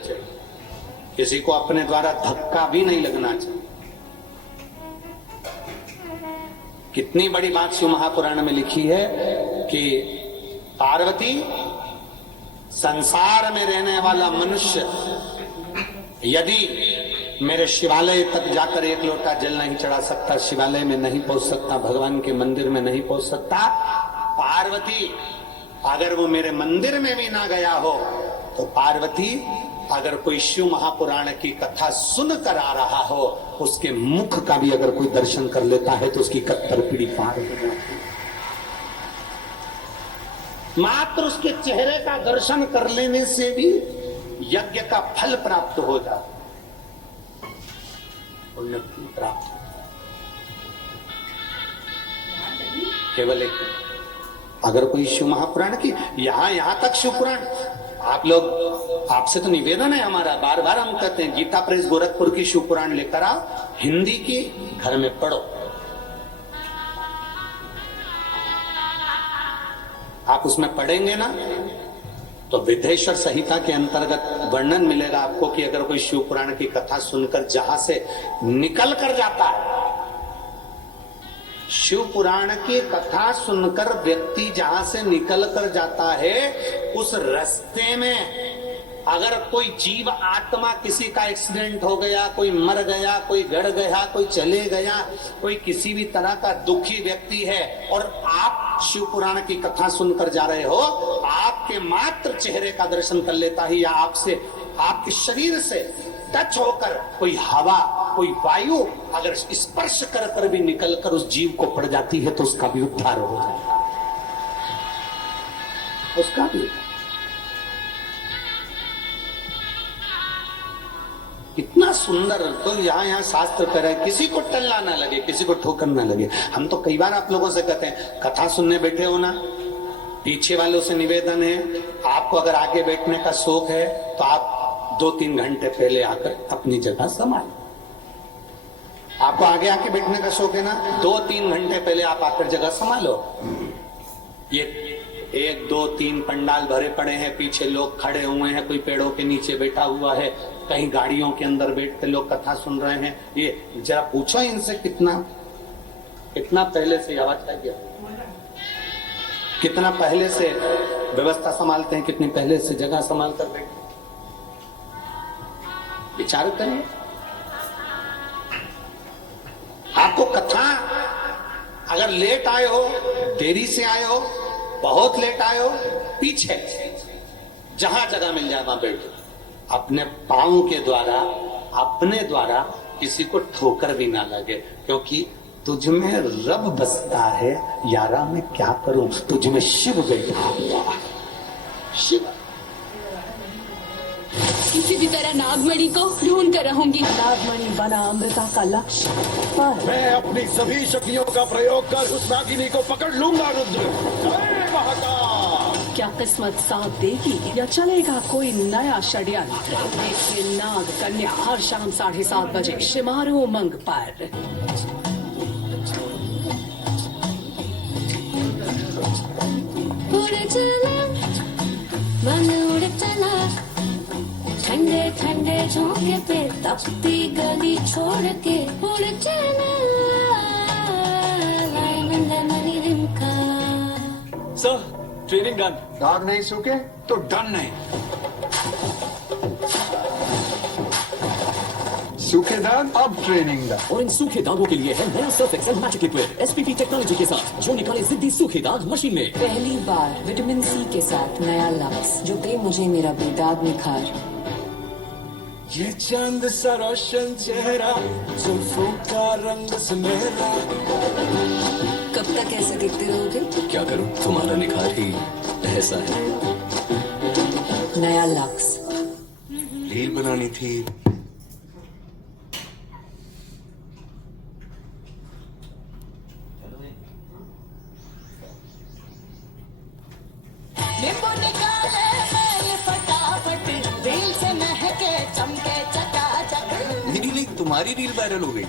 चाहिए, किसी को अपने द्वारा धक्का भी नहीं लगना चाहिए। कितनी बड़ी बात शिव महापुराण में लिखी है कि पार्वती, संसार में रहने वाला मनुष्य यदि मेरे शिवालय तक जाकर एक लोटा जल नहीं चढ़ा सकता, शिवालय में नहीं पहुंच सकता, भगवान के मंदिर में नहीं पहुंच सकता, पार्वती अगर वो मेरे मंदिर में भी ना गया हो तो पार्वती अगर कोई शिव महापुराण की कथा सुनकर आ रहा हो, उसके मुख का भी अगर कोई दर्शन कर लेता है तो उसकी कत्तर पीढ़ी पार हो जाती है। मात्र उसके चेहरे का दर्शन कर लेने से भी यज्ञ का फल प्राप्त हो जाता, पुण्य प्राप्त। केवल एक अगर कोई शिव महापुराण की यहां तक शिव पुराण, आप लोग, आपसे तो निवेदन है हमारा, बार बार हम कहते हैं गीता प्रेस गोरखपुर की शिव पुराण लेकर आओ, हिंदी की घर में पढ़ो। आप उसमें पढ़ेंगे ना तो विदेश्वर संहिता के अंतर्गत वर्णन मिलेगा आपको कि अगर कोई शिव पुराण की कथा सुनकर जहां से निकल कर जाता है, शिव पुराण की कथा सुनकर व्यक्ति जहां से निकल कर जाता है, उस रास्ते में अगर कोई जीव आत्मा, किसी का एक्सीडेंट हो गया, कोई मर गया, कोई गड़ गया, कोई चले गया, कोई किसी भी तरह का दुखी व्यक्ति है और आप शिव पुराण की कथा सुनकर जा रहे हो, आपके मात्र चेहरे का दर्शन कर लेता है या आपसे, आपके शरीर से टच होकर कोई हवा, कोई वायु अगर स्पर्श कर कर भी निकलकर उस जीव को पड़ जाती है तो उसका भी उद्धार हो जाता है, उसका भी। इतना सुंदर, तो यहाँ शास्त्र कह रहे हैं किसी को टल्ला ना लगे, किसी को ठोकर ना लगे। हम तो कई बार आप लोगों से कहते हैं कथा सुनने बैठे हो ना, पीछे वालों से निवेदन है, आपको अगर आगे बैठने का शौक है तो आप 2-3 घंटे पहले आकर अपनी जगह संभालो। आपको आगे आके बैठने का शौक है ना, 2-3 घंटे पहले आप आकर जगह संभालो। ये 1-2-3 पंडाल भरे पड़े हैं, पीछे लोग खड़े हुए हैं, कोई पेड़ों के नीचे बैठा हुआ है, कहीं गाड़ियों के अंदर बैठ के लोग कथा सुन रहे हैं। ये जरा पूछो इनसे कितना पहले से आवाज आ गया, कितना पहले से व्यवस्था संभालते हैं, कितनी पहले से जगह संभाल कर बैठे, विचार करिए। आपको कथा अगर लेट आए हो, देरी से आए हो, बहुत लेट आए हो, पीछे जहां जगह मिल जाए वहां बैठो, अपने पांव के द्वारा, अपने द्वारा किसी को ठोकर भी ना लगे, क्योंकि तुझ में रब बसता है यारा, मैं क्या करूं, तुझ में शिव बैठा हुआ, शिव। किसी भी तरह नागमणि को ढूंढ कर रहूंगी। नागमणि बना अमृता का लक्ष्य, पर मैं अपनी सभी शक्तियों का प्रयोग कर उस नागिनी को पकड़ लूंगा। रुद्र, जय महाकाल। क्या किस्मत साथ देगी या चलेगा कोई नया षड्यंत्र? देखिए नाग कन्या हर शाम 7:30 बजे शिमारू मंग पर। उड़ चला मन, उड़ चला ठंडे ठंडे झोंके पे तपती गली छोड़ के, उड़ चला सर, ट्रेनिंग डन। दाग नहीं सूखे तो डन नहीं, सूखे दाग अब ट्रेनिंग दाग। और इन सूखे दागों के लिए है नया Surf Excel magic liquid SPP technology के साथ, जो निकाले जिद्दी सूखे दाग मशीन में। पहली बार विटामिन सी के साथ नया लक्स, जो दे मुझे मेरा बेदाग निखार। ये चांद सा रोशन चेहरा, जुल्फों का रंग सुनहरा। कब तक ऐसे देखते रहोगे? क्या करूं, तुम्हारा निखार ही ऐसा है। नया लक्स। रील बनानी थी। नींबू निकाले मैं फटाफट, दिल से महके चमके चकाचक। मेरी रील, तुम्हारी रील वायरल हो गई।